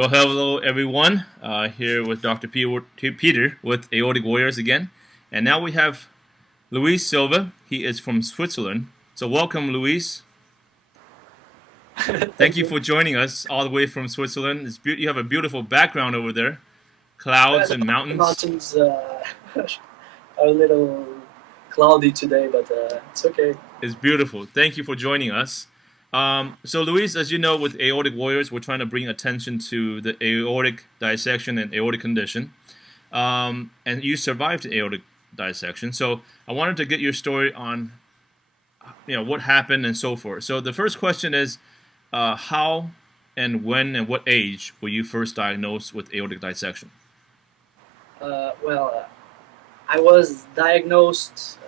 Well, hello everyone. Here with Dr. Peter with Aortic Warriors again, and now we have Luis Silva. He is from Switzerland. So welcome, Luis. Thank Thank you you. for joining us all the way from Switzerland. You have a beautiful background over there, clouds The and mountains. mountains are a little cloudy today, but it's okay. It's beautiful. Thank you for joining us. So, Luis, as you know, with Aortic Warriors, we're trying to bring attention to the aortic dissection and aortic condition. And you survived the aortic dissection. So I wanted to get your story on, what happened and so forth. So the first question is, how and when and what age were you first diagnosed with aortic dissection? Well, I was diagnosed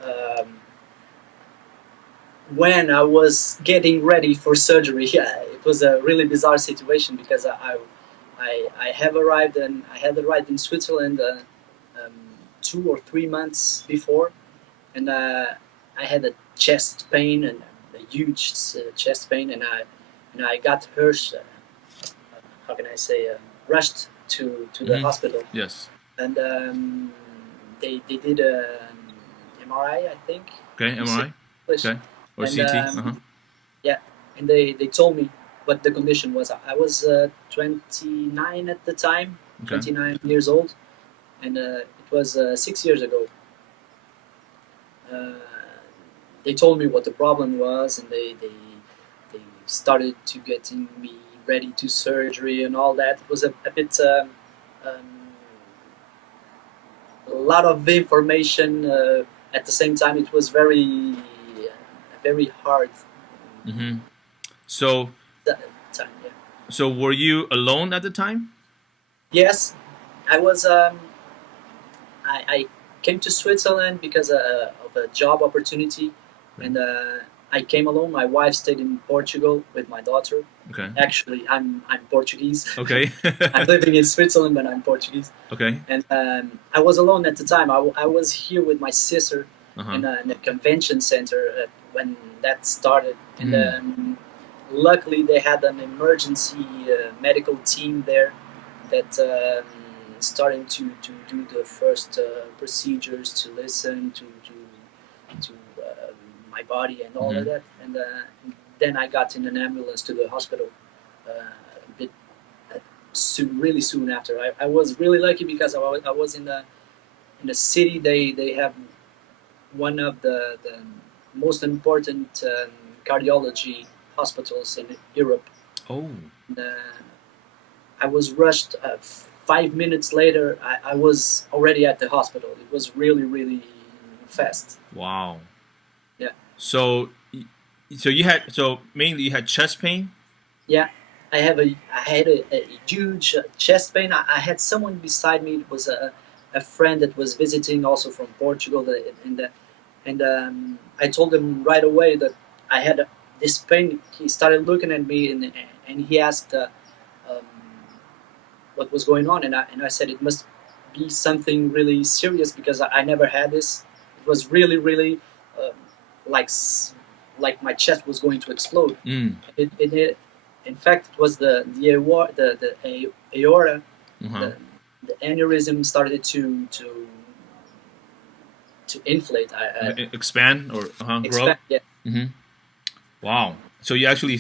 when I was getting ready for surgery. Yeah, it was a really bizarre situation because I have arrived and I had arrived in Switzerland um, 2 or 3 months before, and I had a chest pain and a huge chest pain, and I got hurt. How can I say? Rushed to the Mm-hmm. hospital, Yes. and they did a MRI, I think Okay. you say MRI. English, Okay. Or and CT. Uh huh. yeah, and they told me what the condition was. I was 29 at the time, Okay. 29 years old, and it was 6 years ago. Uh, they told me what the problem was, and they started to getting me ready to surgery and all that. It was a bit um, a lot of information at the same time. It was very hard Mm-hmm. So, time. Yeah. so were you alone at the time? Yes, I was. I came to Switzerland because of a job opportunity, Okay. and I came alone. My wife stayed in Portugal with my daughter. Okay. Actually, I'm Portuguese. Okay. I'm living in Switzerland, but I'm Portuguese. Okay. And I was alone at the time. I was here with my sister Uh huh. in a convention center when that started, and Mm. luckily they had an emergency medical team there that starting to do the first procedures to listen to my body and all of Mm-hmm. that, and then I got in an ambulance to the hospital. A bit really soon after. I was really lucky because I was in the city. They have one of the most important cardiology hospitals in Europe. Oh. And, I was rushed. 5 minutes later, I was already at the hospital. It was really fast. Wow. Yeah, So, so mainly you had chest pain. yeah. I had a huge chest pain. I had someone beside me. It was a friend that was visiting also from Portugal, and I told him right away that I had this pain. He started looking at me and he asked um, what was going on, and I said it must be something really serious because I never had this. It was really um, like like my chest was going to explode. Mm. It in fact, it was the aorta, Uh huh. the the aneurysm started to inflate. Expand or grow. Expand. Yeah, Mm-hmm. Wow. So you actually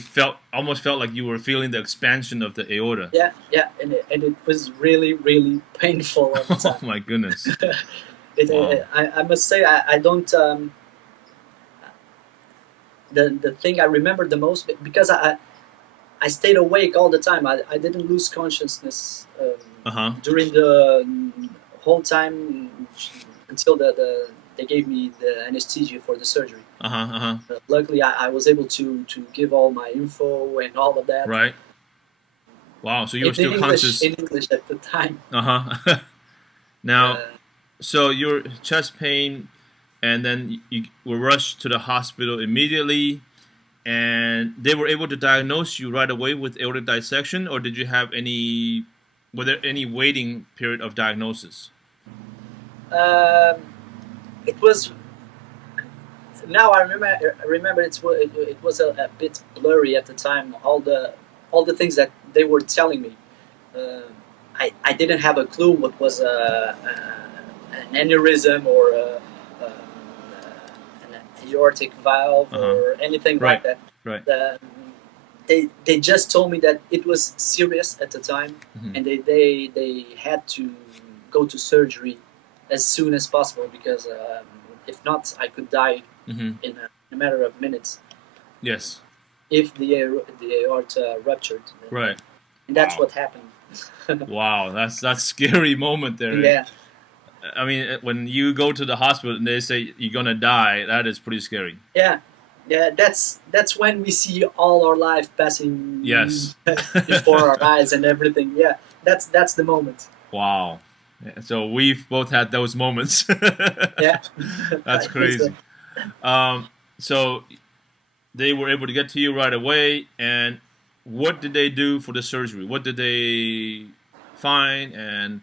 almost felt like you were feeling the expansion of the aorta. yeah, and it was really painful at the Oh time. my goodness. Wow. I must say I don't the thing I remember the most because I stayed awake all the time. I didn't lose consciousness Uh huh. during the whole time until they gave me the anesthesia for the surgery. Uh huh. Uh huh. Luckily, I was able to give all my info and all of that Right. Wow. So you were still in conscious. English at the time. Uh huh. Now, Uh, so your chest pain, and then you were rushed to the hospital immediately, and they were able to diagnose you right away with aortic dissection, or did you have any? Were there any waiting period of diagnosis? um, it was now I remember it was a bit blurry at the time. All the things that they were telling me, uh, I didn't have a clue what was an aneurysm or an aortic valve or anything Right. like that. Right. They just told me that it was serious at the time, Mm-hmm. and they had to go to surgery as soon as possible because if not, I could die Mm-hmm. in a matter of minutes Yes. if the aorta ruptured. Right. And that's Wow. what happened. Wow. That's scary moment there. Yeah, I mean, when you go to the hospital and they say you're gonna die, that is pretty scary. yeah, yeah. That's when we see all our life passing Yes. before our eyes and everything. Yeah, that's the moment. Wow. Yeah, so we've both had those moments. Yeah, That's I think so. crazy. Um, so they were able to get to you right away. And what did they do for the surgery? What did they find, and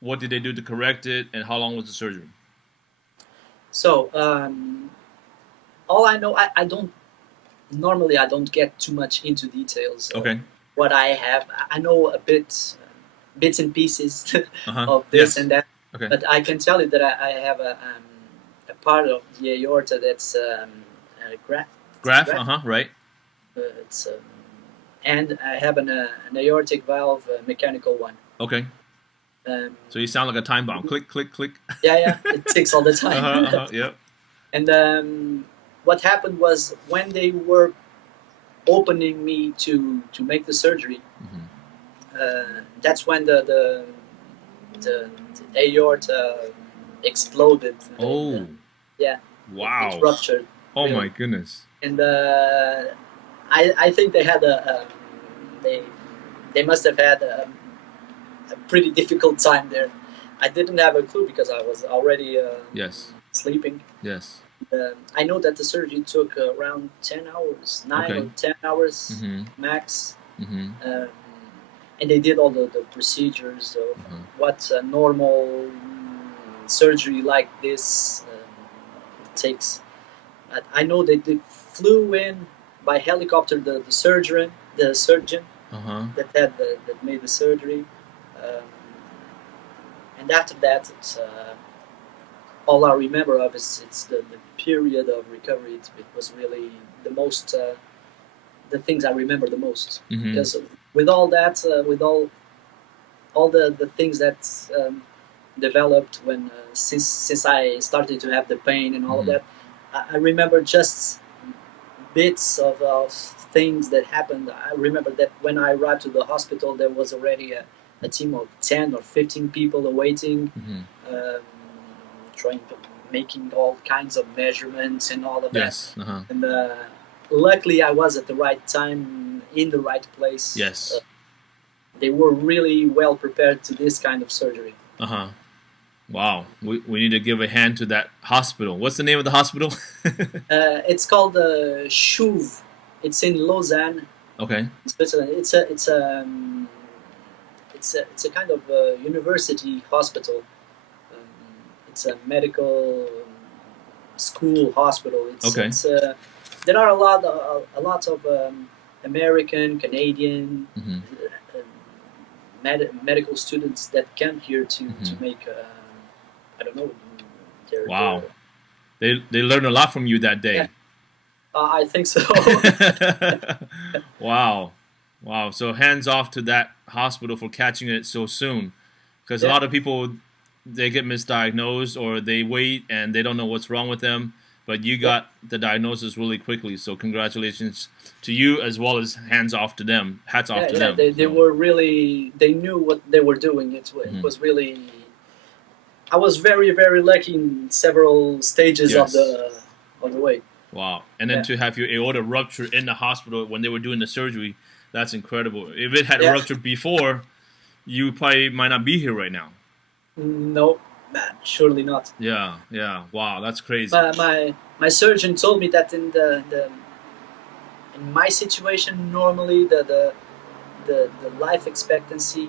what did they do to correct it? And how long was the surgery? So all I know, I don't normally I don't get too much into details. Okay. What I have, I know a bit, bits and pieces of this Yes. and that. Okay. But I can tell you that I have a part of the aorta that's a graft. Graph. Graft. Right. It's and I have an aortic valve, mechanical one. Okay. So you sound like a time bomb. Click, click, click. Yeah, it ticks all the time. Yep. And what happened was when they were opening me to make the surgery, that's when the aorta exploded. Oh. Yeah. Wow. It ruptured. Oh really. my goodness. And I think they had they must have had a pretty difficult time there. I didn't have a clue because I was already Yes. sleeping. Yes. I know that the surgery took around 10 hours, 9 Okay. or 10 hours max. And they did all the procedures of what a normal surgery like this takes. I know they flew in by helicopter the surgeon that that made the surgery, um, and after that, all I remember of is it's the period of recovery. It was really the most the things I remember the most because with all that with all the things that developed when since I started to have the pain and all of that, I remember just bits of things that happened. I remember that when I arrived to the hospital, there was already a team of 10 or 15 people awaiting, trying to making all kinds of measurements and all of that. Yes. And luckily, I was at the right time in the right place. Yes. They were really well prepared to this kind of surgery. Wow. We need to give a hand to that hospital. What's the name of the hospital? It's called Chouve. It's in Lausanne, Okay. Switzerland. It's a kind of university hospital. It's a medical school hospital. Okay. There are a lot of American, Canadian medical students that come here to make I don't know. Wow. They learned a lot from you that day. Yeah. I think so. Wow. So hands off to that hospital for catching it so soon, because a lot of people, they get misdiagnosed or they wait and they don't know what's wrong with them. But you got the diagnosis really quickly, so congratulations to you as well as hands off to them. Hats off to them. They were really, they knew what they were doing. It was really, I was very, very lucky in several stages of the way. Wow. And then to have your aorta rupture in the hospital when they were doing the surgery, that's incredible. If it had ruptured before, you probably might not be here right now. No, surely not. Yeah. Wow, that's crazy. My surgeon told me that in in my situation, normally the life expectancy,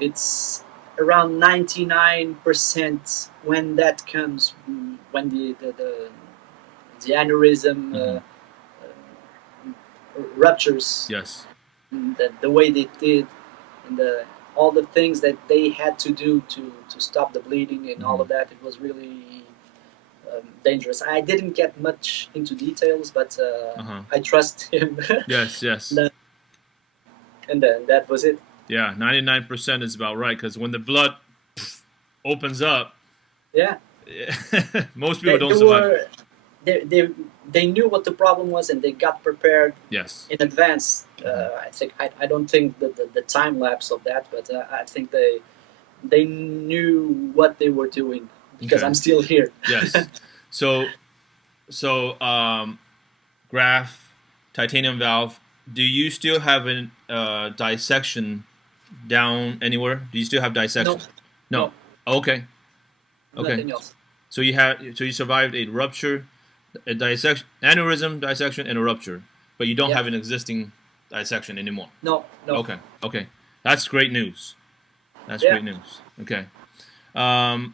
it's around 99% when that comes, when the aneurysm ruptures. Yes. The way they did, and all the things that they had to do to stop the bleeding and all of that. It was really dangerous. I didn't get much into details, but I trust him. Yes, yes. And then that was it. Yeah, 99% is about right, because when the blood opens up, yeah, most people don't survive. They knew what the problem was, and they got prepared Yes. in advance. I don't think the time lapse of that, but I think they knew what they were doing, because I'm still here. Yes. So graft, titanium valve. Do you still have a dissection down anywhere? Do you still have dissection? No. Okay. Nothing else. So you survived a rupture, a dissection, aneurysm, dissection, and a rupture, but you don't have an existing dissection anymore. No. Okay. That's great news. Great news. Okay.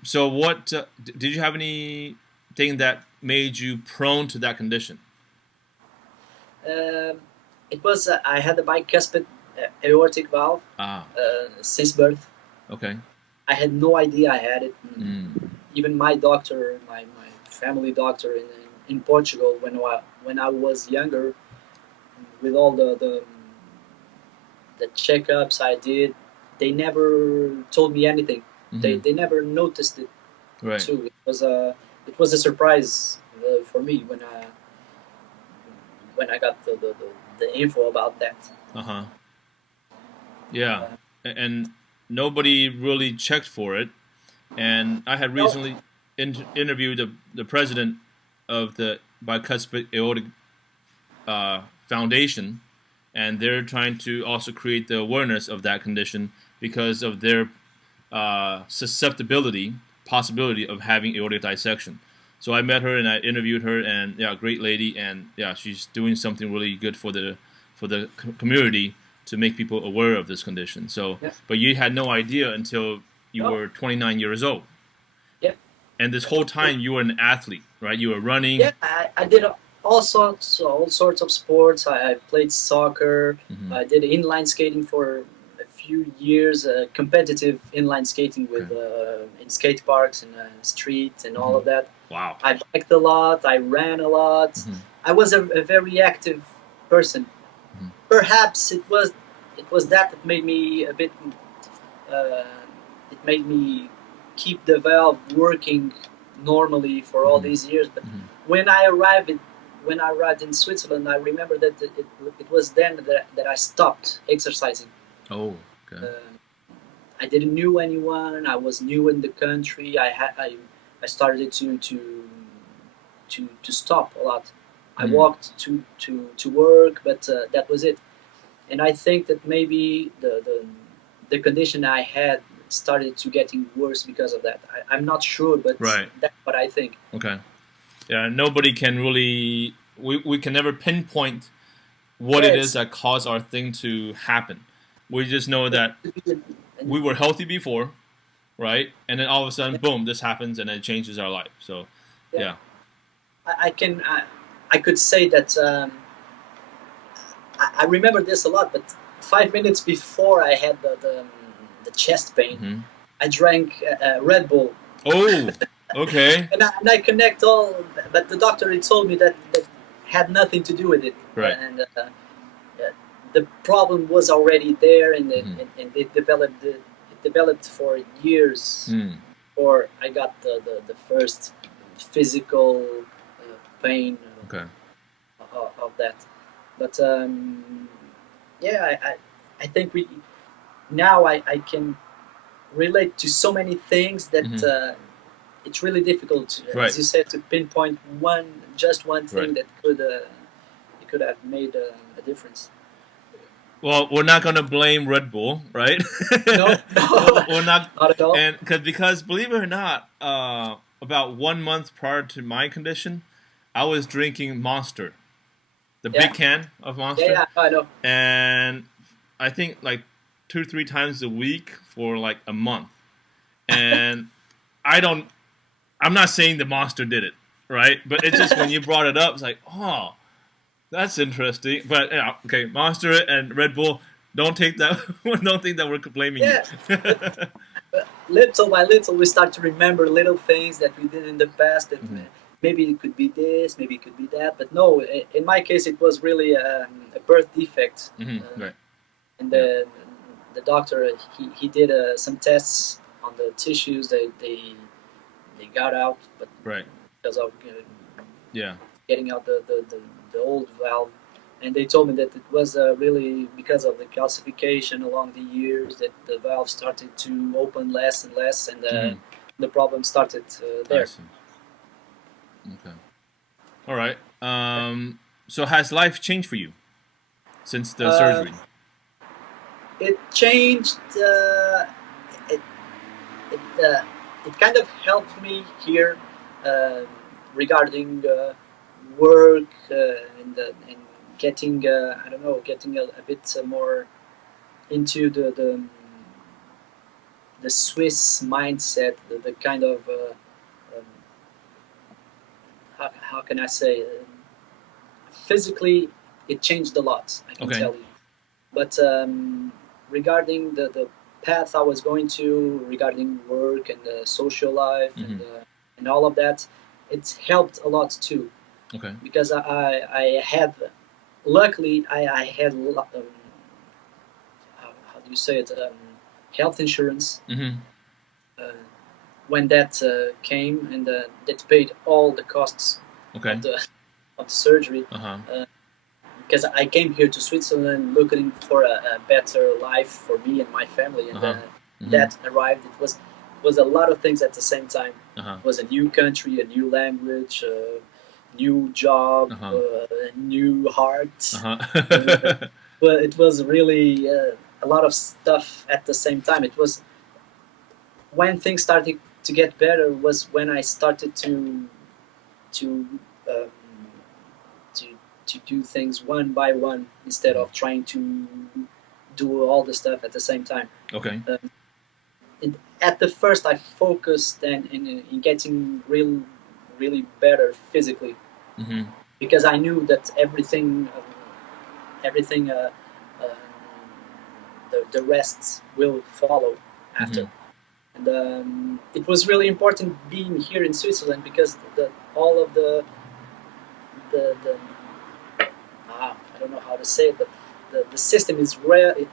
So what did you have anything that made you prone to that condition? It was I had a bicuspid aortic valve since birth. Okay. I had no idea I had it. Even my doctor, my family doctor in Portugal, when I was younger, with all the checkups I did, they never told me anything. They never noticed it. Right. Too. It was a surprise for me when I got the info about that. Yeah, and nobody really checked for it. And I had recently interviewed the president of the Bicuspid Aortic Foundation, and they're trying to also create the awareness of that condition because of their possibility of having aortic dissection. So I met her and I interviewed her, and great lady, and she's doing something really good for the community to make people aware of this condition. So, but you had no idea until you were 29 years old. Yeah. And this whole time you were an athlete, right? You were running. Yeah, I did all sorts of sports. I played soccer. I did inline skating for a few years, competitive inline skating with in skate parks and street and all of that. Wow. I biked a lot. I ran a lot. I was a very active person. Perhaps it was that made me a bit. It made me keep the valve working normally for all these years. But when I arrived in Switzerland, I remember that it was then that I stopped exercising. Oh, okay. I didn't know anyone. I was new in the country. I started to stop a lot. I walked to work, but that was it. And I think that maybe the condition I had started to getting worse because of that. I'm not sure, but that's what I think. Okay. Yeah, nobody can really. We can never pinpoint what it is that caused our thing to happen. We just know that we were healthy before, right? And then all of a sudden, boom, this happens, and it changes our life. So, yeah. I could say that I remember this a lot, but 5 minutes before I had the chest pain, I drank Red Bull. Oh, okay. and I connect all, but the doctor told me that had nothing to do with it. Right. And the problem was already there, and it developed for years before I got the first physical pain of that. But I think now I can relate to so many things that it's really difficult, as you said, to pinpoint one thing that could have made a difference. Well, we're not going to blame Red Bull, right? No, we're not at all. And because believe it or not, about 1 month prior to my condition, I was drinking Monster, the big can of Monster. Yeah, I know. And I think like 2-3 times a week for like a month. And I'm not saying the Monster did it, right? But it's just when you brought it up, it's like, oh, that's interesting. But okay, Monster and Red Bull, Don't take that. Don't think that we're blaming you. Yeah, but little by little, we start to remember little things that we did in the past. That Hmm. maybe it could be this, maybe it could be that. But no, in my case, it was really a birth defect. Hmm. Uh, Right. and Yeah. the doctor he did some tests on the tissues. They got out, but Right. because of Yeah. getting out the old valve. And they told me that it was really because of the calcification along the years that the valve started to open less and less, and Hmm. the problem started I there. see. Okay. All right. So has life changed for you since the Uh, surgery? it changed. It it it kind of helped me here uh, regarding work and getting I don't know, getting a bit more into the Swiss mindset, the kind of um, how can I say, physically it changed a lot. I can Okay. tell you, but regarding the path I was going to, regarding work and social life Hmm. and all of that, it helped a lot too Okay. because I had luckily I had how do you say it, health insurance Hmm. uh, when that came, and that paid all the costs Okay. of the of the surgery. Uh huh. Uh, because I came here to Switzerland looking for a better life for me and my family, Uh and huh. Hmm. that arrived. It was a lot of things at the same time. Uh huh. It was a new country, a new language, new job, Uh huh. a new heart. Uh Uh, huh. but it was really a lot of stuff at the same time. It was when things started to get better was when I started to um, to to do things one by one instead of trying to do all the stuff at the same time. Okay. Um, at the first, I focused in getting really better physically Hmm. because I knew that everything um, the rest will follow after. Hmm. And it was really important being here in Switzerland because all of the I don't know how to say it, but the system is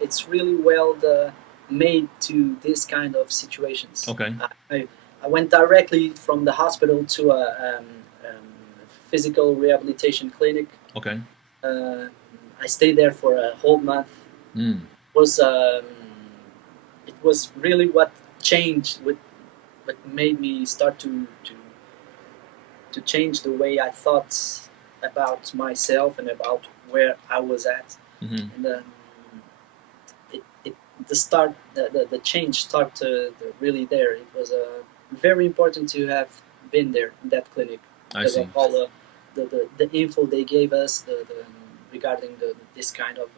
it's really well made to this kind of situations. Okay. I went directly from the hospital to a physical rehabilitation clinic. Okay. Uh, I stayed there for a whole month. Mm. Was It was really what changed, what made me start to change the way I thought about myself and about where I was at. Hmm. And it the start the change started really there. It was very important to have been there in that clinic I because of see. all the info they gave us regarding this kind of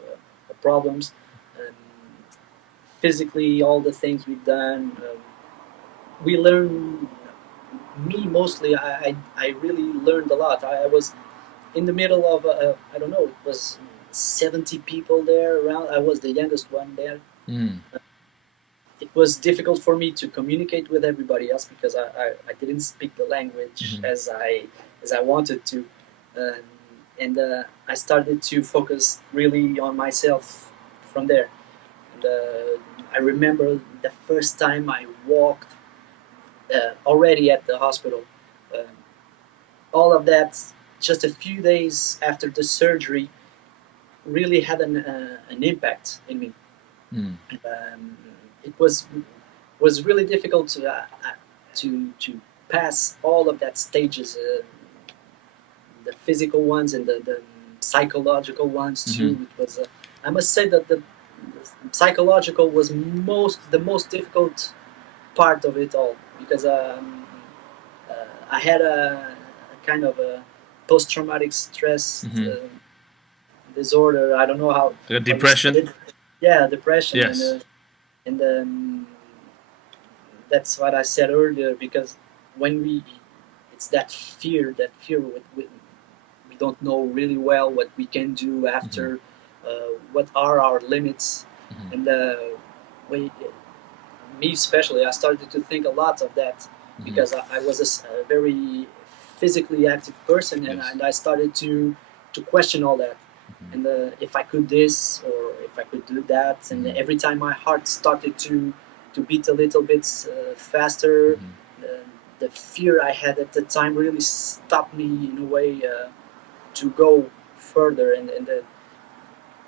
problems. Um, Physically, all the things we've done, we learned. Me mostly, I really learned a lot. I was in the middle of I don't know, it was 70 people there around. I was the youngest one there. Mm. It was difficult for me to communicate with everybody else because I didn't speak the language Hmm. as I wanted to, um, and I started to focus really on myself from there. And I remember the first time I walked already at the hospital. Um, all of that just a few days after the surgery really had an impact in me. Mm. Um, it was really difficult to pass all of that stages, the physical ones and the psychological ones Hmm. too. It was I must say that the psychological was the most difficult part of it all because I had a kind of a post-traumatic stress Hmm. disorder. I don't know Like a how you say depression. it. Yeah, depression, Yes. and that's what I said earlier. Because when it's that fear we don't know really well what we can do Hmm. after, what are our limits, Mm-hmm. And we, me especially, I started to think a lot of that Mm-hmm. because I was a very physically active person, Yes. and I started to question all that, Mm-hmm. and if I could this or if I could do that, and Mm-hmm. every time my heart started to beat a little bit faster, Mm-hmm. the, the fear I had at the time really stopped me in a way to go further, and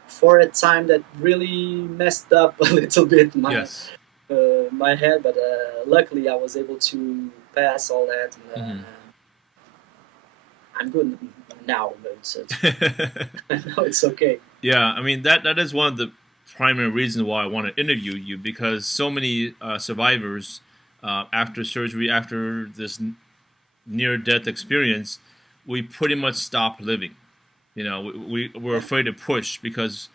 for a time that really messed up a little bit Yes. my head, but luckily I was able to pass all that, and Mm-hmm. I'm good now. But no, it's okay. Yeah, I mean that is one of the primary reasons why I want to interview you, because so many survivors after surgery, after this near-death experience, we pretty much stop living. You know, we're Yeah, afraid to push because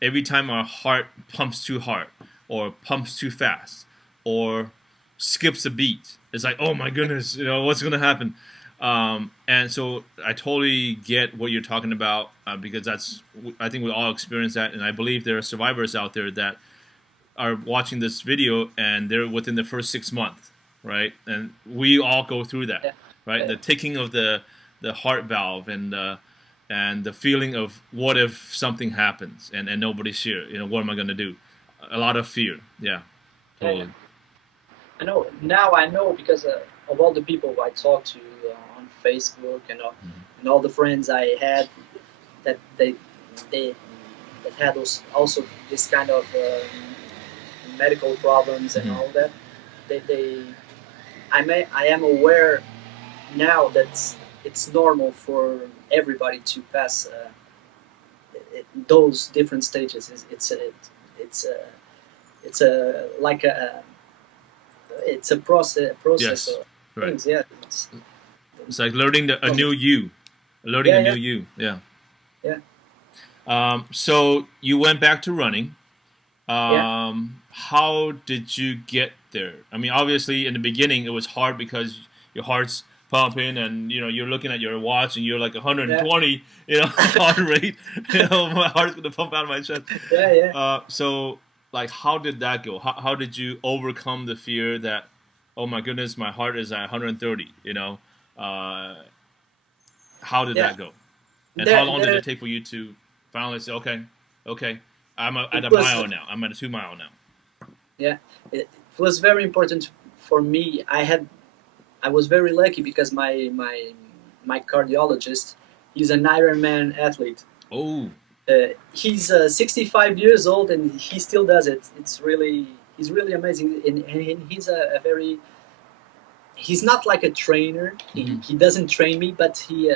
every time our heart pumps too hard or pumps too fast or skips a beat, it's like, oh my goodness, you know, what's going to happen? And so I totally get what you're talking about, because I think we all experience that. And I believe there are survivors out there that are watching this video and they're within the first 6 months, right? And we all go through that, yeah, right? yeah, The ticking of the heart valve and the feeling of what if something happens and nobody's here, you know, what am I going to do? A lot of fear. Yeah, yeah. totally. I know now. I know because of all the people I talked to on Facebook and all the friends I had that they that had also this kind of medical problems and Mm-hmm. all that. They I am aware now that it's normal for everybody to pass those different stages. It's a it's a like a it's a process Yes, of right. things. Yeah, It's like learning a no, new you, learning a yeah, new yeah, you. Yeah. yeah, So you went back to running. yeah, How did you get there? I mean, obviously, in the beginning, it was hard because your heart's pumping, and you know you're looking at your watch, and you're like yeah, 120, you know, heart rate. You know, my heart's gonna pump out of my chest. yeah, yeah. So, like, how did that go? How did you overcome the fear that, oh my goodness, my heart is at 130? You know, uh, how did Yeah. that go? And how There, long did there. it take for you to finally say, okay, okay, at It a was. mile now. I'm at a 2 mile now. Yeah, it was very important for me. I was very lucky because my cardiologist, he's an Ironman athlete. Oh, He's 65 years old and he still does it. He's really amazing, and he's a very he's not like a trainer. mm-hmm, He doesn't train me, but he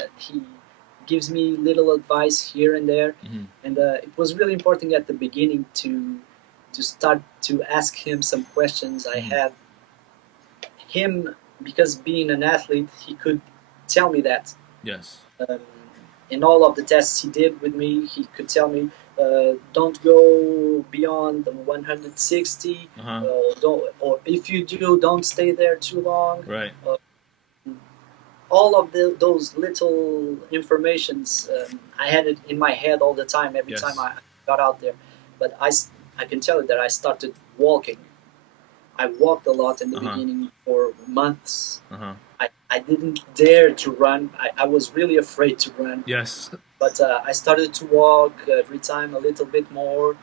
gives me little advice here and there, mm-hmm, and it was really important at the beginning to start to ask him some questions I mm-hmm. had him because being an athlete, he could tell me that. Yes. Um, in all of the tests he did with me, he could tell me, don't go beyond the 160, Uh huh. or if you do, don't stay there too long. Right. Uh, all of those little informations, I had it in my head all the time, every time Yes. I got out there. But I can tell you that I started walking. I walked a lot in the Uh huh. beginning for months. Uh huh. I didn't dare to run. I was really afraid to run. Yes. But I started to walk every time a little bit more,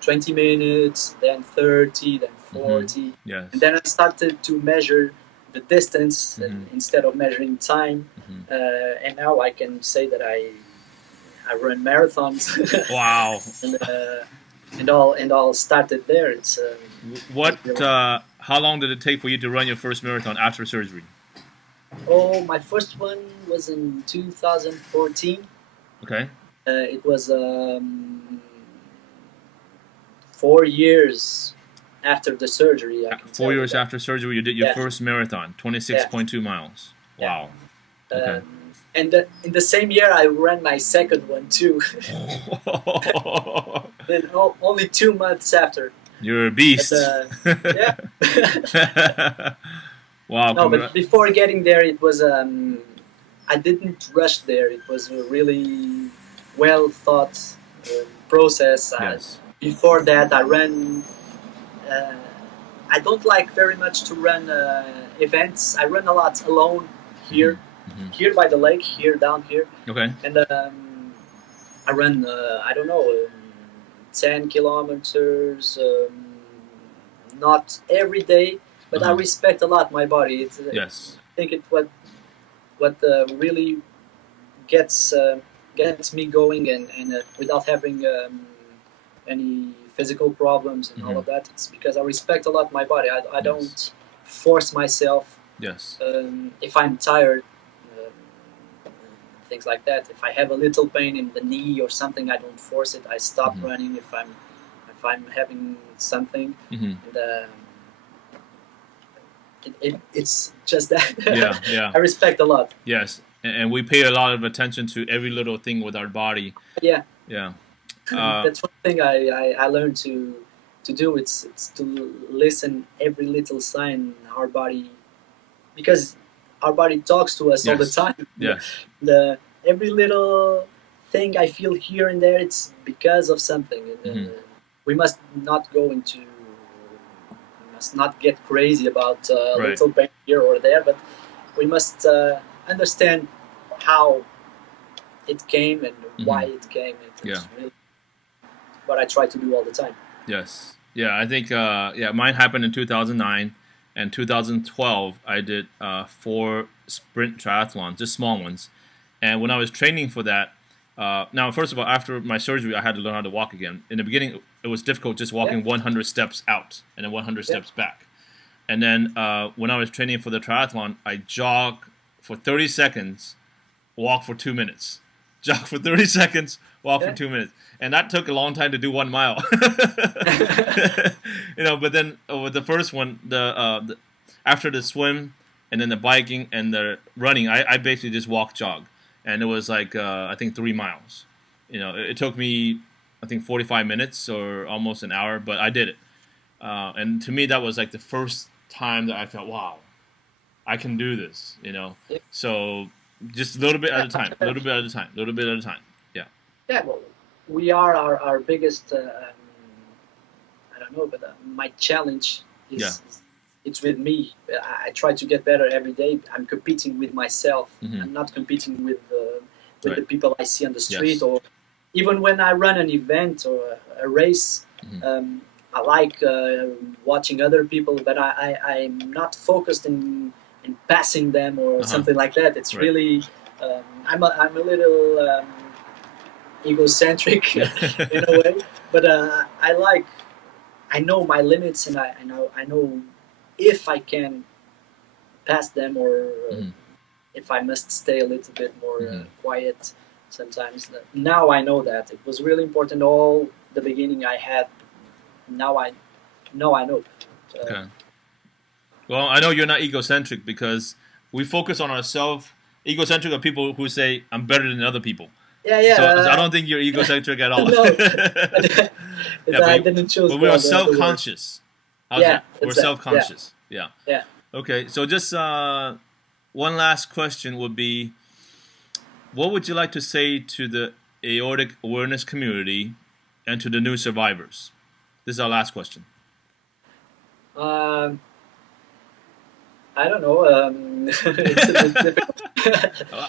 20 minutes, then 30, then Mm-hmm. 40. And Yes. then I started to measure the distance Mm-hmm. instead of measuring time. Mm-hmm. And now I can say that I run marathons. Wow. and all started there. What? Really, How long did it take for you to run your first marathon after surgery? oh, my first one was in 2014. Okay. It was 4 years after the surgery. I can Four tell you years that. after surgery, you did your Yeah, first marathon, yeah, 26.2 miles. yeah. Wow. Okay. And in the same year, I ran my second one too. Then only 2 months after. You're a And, beast. yeah. Wow. No, but before getting there, it was I didn't rush there. It was a really well thought process. Yes. Before that, I ran. Uh, I don't like very much to run events. I run a lot alone here, here by the lake, here down here, Okay. and I run. I don't know, 10 kilometers. Not every day, but I respect a lot my body. It's, Yes. I think it's what really gets gets me going, and without having any physical problems and all of that. It's because I respect a lot my body. I don't force myself. Yes. If I'm tired, things like that. If I have a little pain in the knee or something, I don't force it. I stop running if I'm having something. And, it's just that. Yeah. Yeah. I respect a lot. Yes. And we pay a lot of attention to every little thing with our body. Yeah. Yeah. That's one thing I learned to do. It's to listen every little sign our body, because our body talks to us all the time. Yes. Every little thing I feel here and there, it's because of something. We must not go into, we must not get crazy about a little pain here or there, but we must understand how it came and why it came. It's really what I try to do all the time. Yes. Yeah, I think mine happened in 2009, and 2012 I did 4 sprint triathlons, just small ones. And when I was training for that, now first of all, after my surgery, I had to learn how to walk again. In the beginning, it was difficult just walking 100 steps out and then 100 steps back. And then when I was training for the triathlon, I jog for 30 seconds, walk for 2 minutes. Jog for 30 seconds, walk for 2 minutes. And that took a long time to do 1 mile. But then with the first one, the after the swim and then the biking and the running, I basically just walk jog. And it was like, I think 3 miles. It took me, I think 45 minutes or almost an hour, but I did it. And to me, that was like the first time that I felt, wow, I can do this, So just a little bit at a time, a little bit at a time, a little bit at a time. Yeah. Yeah, well, we are our biggest, I don't know, but my challenge is it's with me. I try to get better every day. I'm competing with myself. I'm not competing with the people I see on the street, or even when I run an event or a race. I like watching other people, but I'm not focused in passing them or something like that. It's really I'm a little egocentric in a way, but I know my limits, and I know if I can pass them, or if I must stay a little bit more quiet sometimes. Now I know that it was really important. All the beginning I had. Now I know. Okay. Well, I know you're not egocentric, because we focus on ourselves. Egocentric are people who say, I'm better than other people. Yeah. So I don't think you're egocentric at all. No. I didn't choose. But we are self-conscious. We're self-conscious. Yeah. Okay, so just one last question would be, what would you like to say to the aortic awareness community and to the new survivors? This is our last question. I don't know. It's a bit difficult.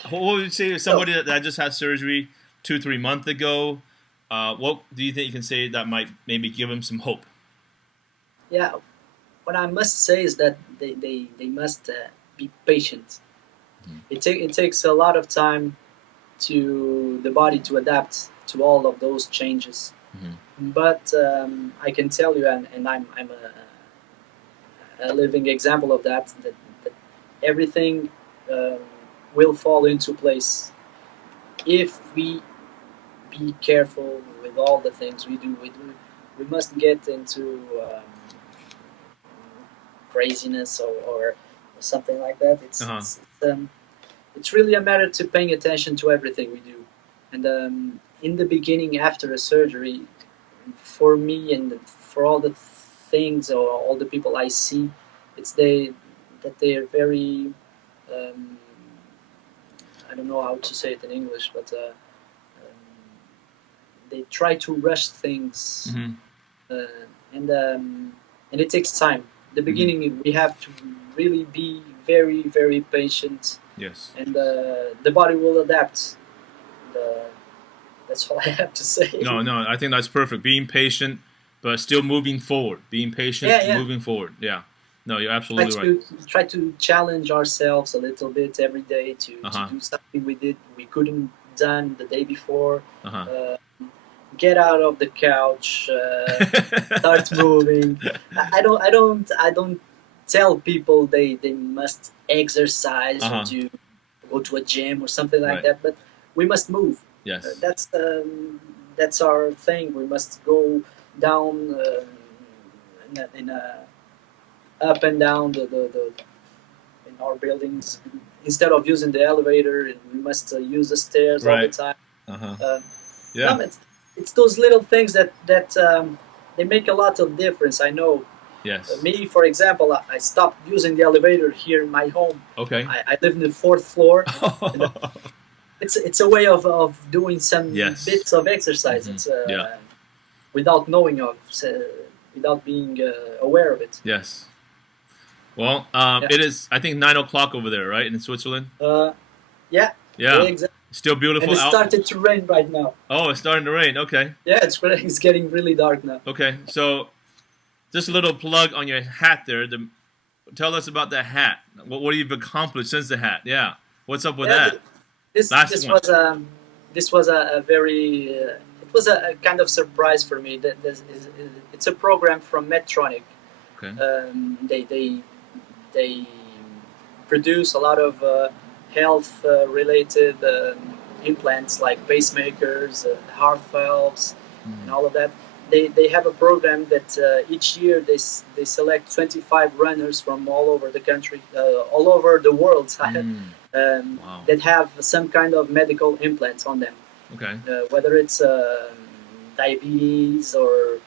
What would you say to somebody that just had surgery 2-3 months ago? What do you think you can say that might maybe give them some hope? Yeah, what I must say is that they must be patient. It takes a lot of time to the body to adapt to all of those changes. But I can tell you, and I'm a living example of that everything will fall into place if we be careful with all the things we do. We must get into craziness or something like that. It's really a matter to paying attention to everything we do. And in the beginning, after a surgery, for me and for all the things or all the people I see, it's that they are very, I don't know how to say it in English, but they try to rush things, Mm-hmm. uh, and it takes time. The beginning we have to really be very very patient, Yes. and the body will adapt. And, that's all I have to say. No, no, I think that's perfect. Being patient, but still moving forward. Being patient, Yeah, yeah. moving forward. Yeah. No, you're Try absolutely right. to try to challenge ourselves a little bit every day to Uh-huh. do something we couldn't done the day before. Uh-huh. Uh, get out of the couch, start moving. I don't tell people they must exercise or Uh-huh. do go to a gym or something like Right. that. But we must move. Yes. That's our thing. We must go down in a up and down the in our buildings. Instead of using the elevator, we must use the stairs all the Right. time. Uh-huh. No, Yeah. it's those little things that they make a lot of difference. I know. Yes. Me, for example, I stopped using the elevator here in my home. Okay. I live in the fourth floor, and it's a way of doing some Yes. bits of exercise. Mm-hmm. It's Yeah. without knowing of, without being aware of it. Yes. Well, Yeah. it is, I think, 9 o'clock over there, right, in Switzerland? Yeah. Yeah. Exactly. Still And beautiful it out. started to rain right now. Oh, it's starting to rain. Okay. Yeah, it's great. It's getting really dark now. Okay. So, just a little plug on your hat there. Tell us about the hat. What you've accomplished since the hat? Yeah. What's up with Yeah, that? this Last this one. was this was a very it was a kind of surprise for me. It's a program from Medtronic. Okay. They produce a lot of health related implants like pacemakers, heart valves, and all of that. They have a program that each year they select 25 runners from all over the country, all over the world, Wow. that have some kind of medical implants on them, Okay. whether it's diabetes or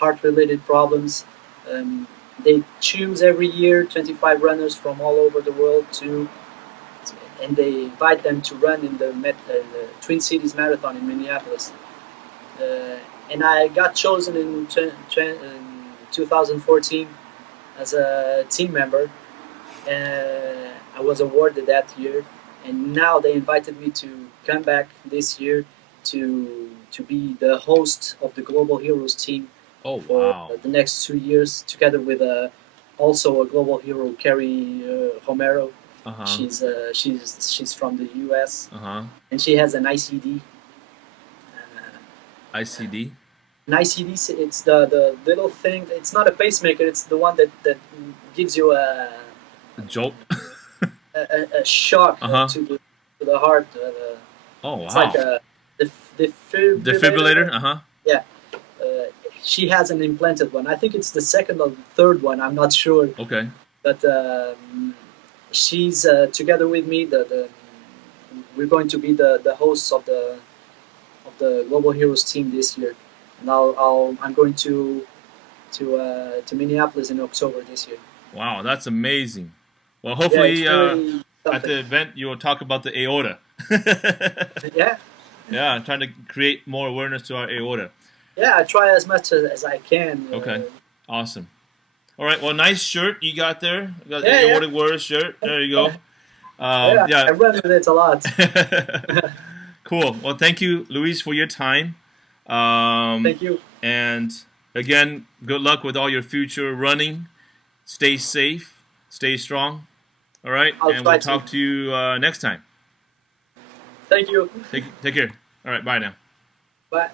heart-related problems. Um, they choose every year 25 runners from all over the world and they invite them to run in the Twin Cities Marathon in Minneapolis. And I got chosen in 2014 as a team member. I was awarded that year, and now they invited me to come back this year to be the host of the Global Heroes team Oh, for wow. the next 2 years, together with also a global hero, Carrie Romero. Uh-huh. She's from the U.S. Uh-huh. and she has an ICD. ICD? An ICD, it's the little thing. It's not a pacemaker. It's the one that gives you A jolt? a shock Uh-huh. to the heart. Oh, wow. It's like a defibrillator. Defibrillator? Uh-huh. Yeah. She has an implanted one. I think it's the second or the third one. I'm not sure. Okay. But she's together with me. We're going to be the hosts of the Global Heroes team this year, and I'm going to Minneapolis in October this year. Wow, that's amazing. Well, Yeah, hopefully it's really at something. the event you will talk about the aorta. Yeah, Yeah, I'm trying to create more awareness to our aorta. yeah. I try as much as I can. Okay. Awesome. All right. Well, nice shirt you got there. You got the Yeah, yeah. Aortic Warriors shirt. There you go. I Yeah. run with it a lot. Cool. Well, thank you, Luis, for your time. Thank you. And again, good luck with all your future running. Stay safe. Stay strong. All right. I'll And try we'll to. talk to you next time. Thank you. Take care. All right. Bye now. Bye.